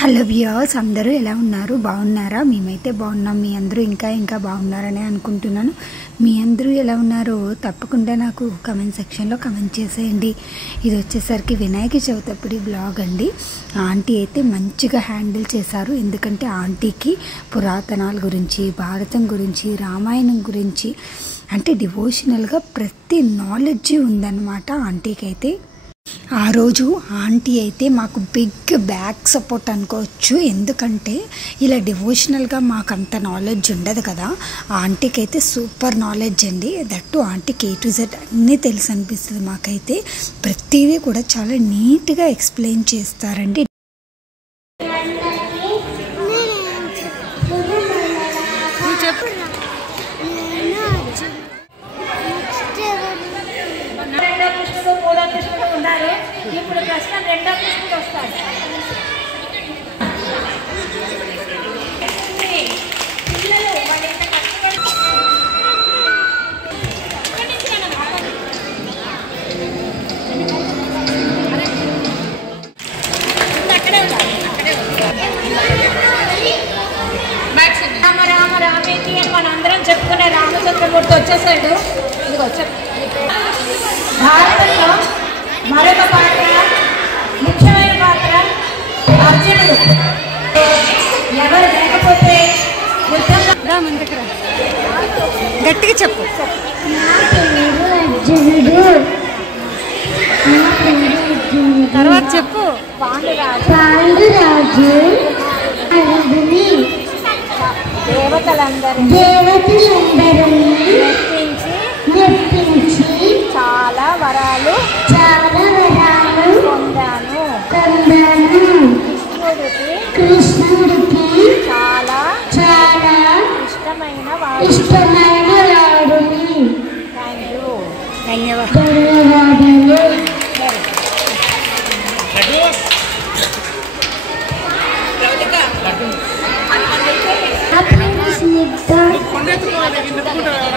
Hello viewers, అందరూ ఎలా ఉన్నారు? బాగున్నారా? మేమైతే బాగున్నాం. మీ అందరూ ఇంకా బాగున్నారని అనుకుంటున్నాను. మీ అందరూ ఎలా ఉన్నారో తప్పకుండా నాకు కమెంట్ సెక్షన్లో కమెంట్ చేసేయండి. ఇది వచ్చేసరికి వినాయక చవితి అప్పుడు బ్లాగ్ అండి. ఆంటీ అయితే మంచిగా హ్యాండిల్ చేశారు. ఎందుకంటే ఆంటీకి పురాతనాల గురించి, భారతం గురించి, రామాయణం గురించి అంటే డివోషనల్గా ప్రతి నాలెడ్జ్ ఉందన్నమాట ఆంటీకి అయితే. ఆ రోజు ఆంటీ అయితే మాకు బిగ్ బ్యాక్ సపోర్ట్ అనుకోవచ్చు. ఎందుకంటే ఇలా డివోషనల్గా మాకు అంత నాలెడ్జ్ ఉండదు కదా. ఆంటీకి అయితే సూపర్ నాలెడ్జ్ అండి. దట్టు ఆంటీకి A to Z అన్నీ తెలుసు అనిపిస్తుంది. మాకైతే ప్రతిదీ కూడా చాలా నీట్గా ఎక్స్ప్లెయిన్ చేస్తారండి. ఇప్పుడు ప్రశ్న రెండో కృష్ణుడు వస్తాడు. పిల్లలు వాళ్ళు ఎంత కష్టపడి రామ రామ రామేకి అని మన అందరం చెప్పుకునే రామచంద్రమూర్తి వచ్చేసాడు. ఇదిగో భారతంలో మరొక పాత్ర, ముఖ్యమైన పాత్ర అర్జునుడు. ఎవరు లేకపోతే గట్టిగా చెప్పు. తర్వాత చెప్పు. పాండురాజు దేవతలందరినీ మెప్పించి చాలా వరాలు పొందాను. కృష్ణుడికి చాలా ఇష్టమైన వాడు. ధన్యవాదాలు.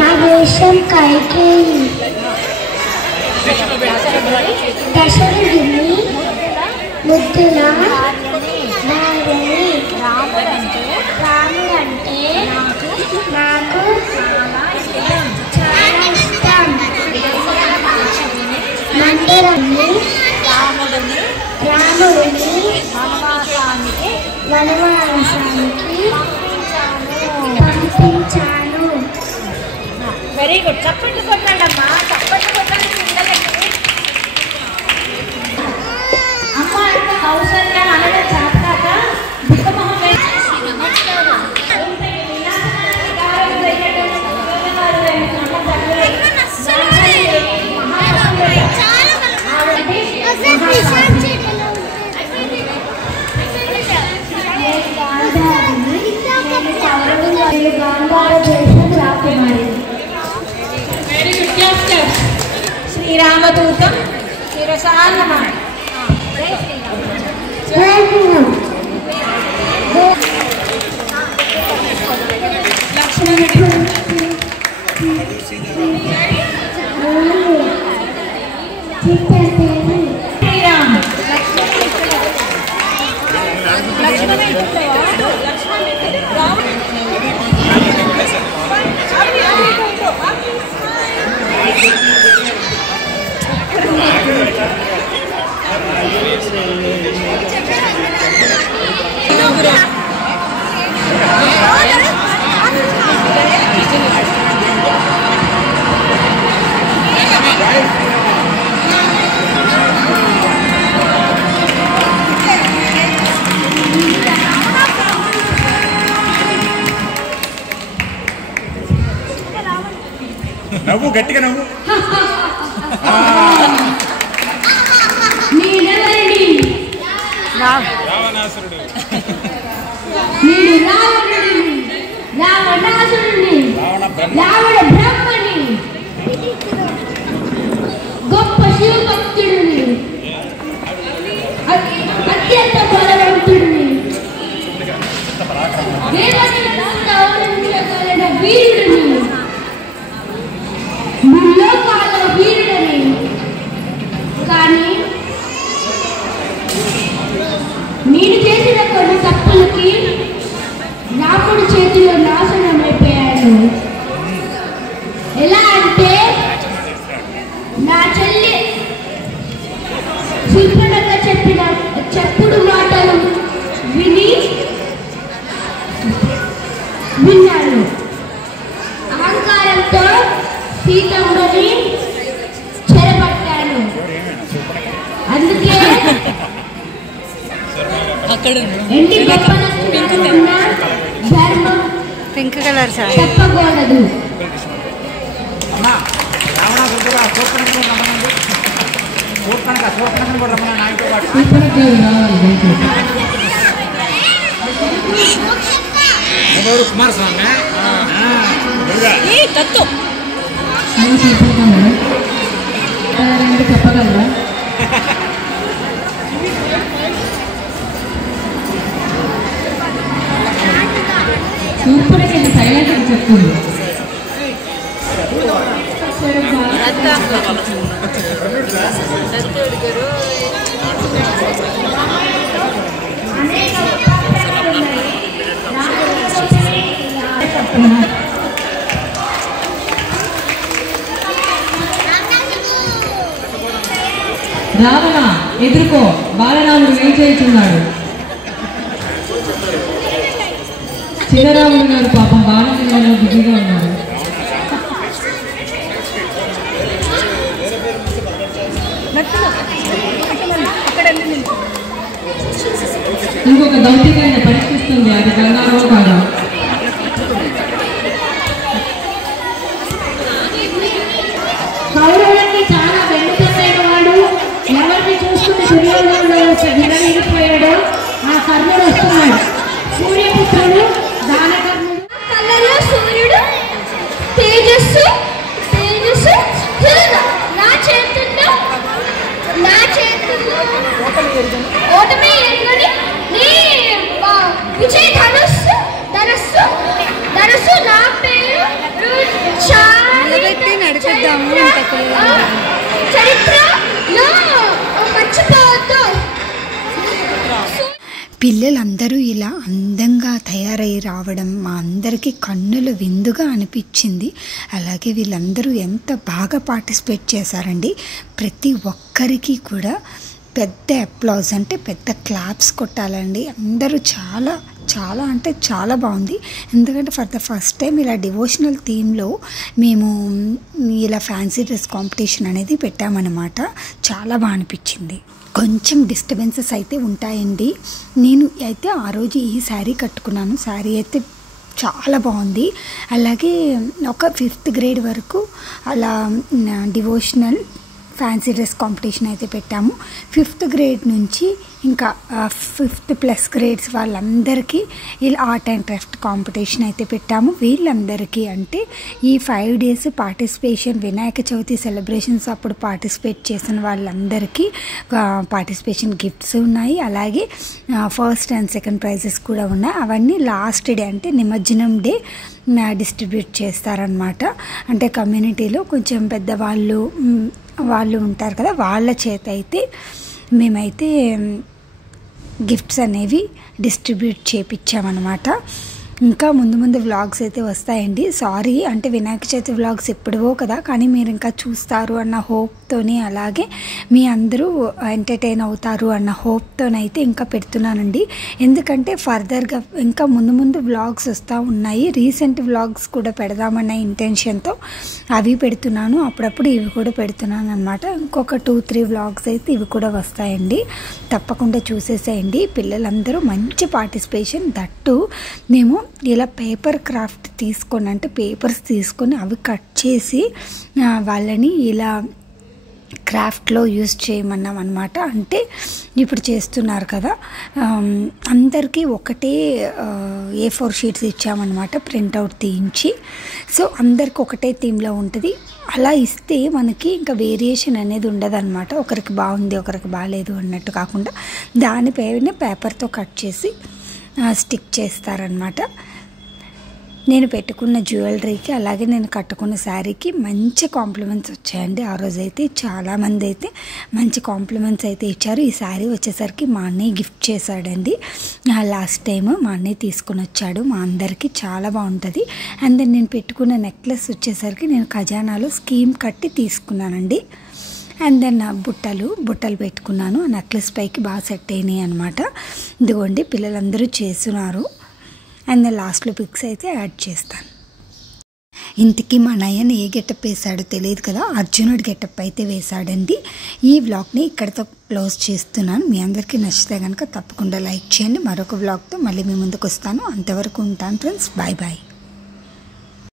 నా వేషం కైకేయి దశరథుని ముద్దుల రాముడంటే నాకు చాలా ఇష్టం. మందిరాన్ని రాముడిని వనవాసానికి పంపించాను. Very good. చప్పట్లు కొట్టాడమ్మా, చప్పట్లు కొట్టాలి పిల్లలకి. అమ్మ అంటే కౌశల్య అనగా చాటాక దుఃఖమొహం శ్రీరామదూతం శిరసానమామి. లక్ష్మణుడు శ్రీరామ నవ్వు, గట్టిగా నవ్వు. రావణాసురుడు రావణ బ్రహ్మని గొప్ప శివభక్తుడిని, అత్యంత బలవంతుడిని, దేవతల వీరుడిని, ముల్లోకాల వీరుడిని. కానీ నేను చేసిన చేసిన కొన్ని తప్పులకి రాముడి చేతిలో నాశనం అయిపోయాడు. ఎలా అంటే నా చెల్లి శూర్పణఖ చెప్పిన చెప్పుడు మాటలు విన్నాడు. అహంకారంతో సీతమ్మని చెరపట్టాను. అందుకే ఎండి ధర్మం పింక్ కలర్ తప్పకూడదు. కుమారస్వామి చెప్పగలరా? సూపర్ కింద సైలెంట్ చెప్తుంది. రావణ ఎదుర్కో, బాలరాముడు ఏం చేస్తున్నాడు? చిన్నరాముడు గారు పాపం బాలరాముడు బిజీగా ఉన్నారు. ఇంకొక దౌత్యకాన్ని పరీక్షిస్తుంది, అది గంగారో కాదా? కౌరవులకి చాలా వెనుకైన వాడు, ఎవరిని చూసుకుని దుర్యోధనుడు విరమిగిపోయాడో ఆ కర్ణుడు వస్తున్నాడు. సూర్యపుత్రుడు దానకర్ణుడు. కళ్ళలో సూర్యుడు తేజస్సు నా చేతుల్లో ఓటమి ఎదురని నీ విజయ ధనస్సు నా పేరు చరిత్రలో మర్చిపోవద్దు. పిల్లలందరూ ఇలా అందంగా తయారై రావడం మా అందరికీ కన్నుల విందుగా అనిపించింది. అలాగే వీళ్ళందరూ ఎంత బాగా పార్టిసిపేట్ చేశారండి. ప్రతి ఒక్కరికి కూడా పెద్ద అప్లాజ్ అంటే పెద్ద క్లాప్స్ కొట్టాలండి. అందరూ చాలా చాలా అంటే చాలా బాగుంది. ఎందుకంటే ఫర్ ద ఫస్ట్ టైం ఇలా డివోషనల్ థీమ్లో మేము ఇలా ఫ్యాన్సీ డ్రెస్ కాంపిటీషన్ అనేది పెట్టామన్నమాట. చాలా బాగా అనిపించింది. కొంచెం డిస్టర్బెన్సెస్ అయితే ఉంటాయండి. నేను అయితే ఆ రోజు ఈ శారీ కట్టుకున్నాను. శారీ అయితే చాలా బాగుంది. అలాగే ఒక 5th గ్రేడ్ వరకు అలా డివోషనల్ ఫ్యాన్సీ డ్రెస్ కాంపిటీషన్ అయితే పెట్టాము. 5th గ్రేడ్ నుంచి ఇంకా 5th+ గ్రేడ్స్ వాళ్ళందరికీ ఇలా ఆర్ట్ అండ్ క్రాఫ్ట్ కాంపిటీషన్ అయితే పెట్టాము. వీళ్ళందరికీ అంటే ఈ 5 days participation Vinayaka Chavithi celebrations అప్పుడు పార్టిసిపేట్ చేసిన వాళ్ళందరికీ పార్టిసిపేషన్ గిఫ్ట్స్ ఉన్నాయి. అలాగే 1st and 2nd ప్రైజెస్ కూడా ఉన్నాయి. అవన్నీ లాస్ట్ డే అంటే నిమజ్జనం డే డిస్ట్రిబ్యూట్ చేస్తారనమాట. అంటే కమ్యూనిటీలో కొంచెం పెద్దవాళ్ళు వాళ్ళు ఉంటారు కదా, వాళ్ళ చేత అయితే మేమైతే గిఫ్ట్స్ అనేవి డిస్ట్రిబ్యూట్ చేయించామన్నమాట. ఇంకా ముందు ముందు వ్లాగ్స్ అయితే వస్తాయండి. సారీ అంటే వినాయక చవితి వ్లాగ్స్ ఎప్పుడవో కదా, కానీ మీరు ఇంకా చూస్తారు అన్న హోప్తోనే, అలాగే మీ అందరూ ఎంటర్టైన్ అవుతారు అన్న హోప్తోనైతే ఇంకా పెడుతున్నానండి. ఎందుకంటే ఫర్దర్గా ఇంకా ముందు ముందు వ్లాగ్స్ వస్తూ ఉన్నాయి. రీసెంట్ వ్లాగ్స్ కూడా పెడదామన్న ఇంటెన్షన్తో అవి పెడుతున్నాను. అప్పుడప్పుడు ఇవి కూడా పెడుతున్నాను అనమాట. ఇంకొక 2-3 వ్లాగ్స్ అయితే ఇవి కూడా వస్తాయండి. తప్పకుండా చూసేసేయండి. పిల్లలందరూ మంచి పార్టిసిపేషన్. దట్టు మేము ఇలా పేపర్ క్రాఫ్ట్ తీసుకొని అంటే పేపర్స్ తీసుకొని అవి కట్ చేసి వాళ్ళని ఇలా క్రాఫ్ట్లో యూజ్ చేయమన్నాం అనమాట. అంటే ఇప్పుడు చేస్తున్నారు కదా, అందరికీ ఒకటే A4 షీట్స్ ఇచ్చామన్నమాట, ప్రింట్అవుట్ తీయించి. సో అందరికి ఒకటే థీమ్లో ఉంటుంది. అలా ఇస్తే మనకి ఇంకా వేరియేషన్ అనేది ఉండదన్నమాట. ఒకరికి బాగుంది ఒకరికి బాగాలేదు అన్నట్టు కాకుండా దానిపైన పేపర్తో కట్ చేసి స్టిక్ చేస్తారనమాట. నేను పెట్టుకున్న జ్యువెలరీకి అలాగే నేను కట్టుకున్న శారీకి మంచి కాంప్లిమెంట్స్ వచ్చాయండి. ఆ రోజైతే చాలామంది అయితే మంచి కాంప్లిమెంట్స్ అయితే ఇచ్చారు. ఈ శారీ వచ్చేసరికి మా అన్నయ్య గిఫ్ట్ చేశాడండి. లాస్ట్ టైం మా అన్నయ్య తీసుకుని వచ్చాడు. మా అందరికీ చాలా బాగుంటుంది. అండ్ దెన్ నేను పెట్టుకున్న నెక్లెస్ వచ్చేసరికి నేను ఖజానాలో స్కీమ్ కట్టి తీసుకున్నానండి. అండ్ దెన్ బుట్టలు పెట్టుకున్నాను. నెక్లెస్ పైకి బాగా సెట్ అయినాయి అనమాట. ఇదిగోండి పిల్లలందరూ చేస్తున్నారు. అండ్ దెన్ లాస్ట్లో పిక్స్ అయితే యాడ్ చేస్తాను. ఇంతకీ మా నయన్ ఏ గెటప్ వేసాడో తెలియదు కదా, అర్జునుడి గెటప్ అయితే వేశాడండి. ఈ వ్లాగ్ని ఇక్కడితో క్లోజ్ చేస్తున్నాను. మీ అందరికీ నచ్చితే కనుక తప్పకుండా లైక్ చేయండి. మరొక వ్లాగ్తో మళ్ళీ మీ ముందుకు వస్తాను. అంతవరకు ఉంటాను ఫ్రెండ్స్. Bye bye.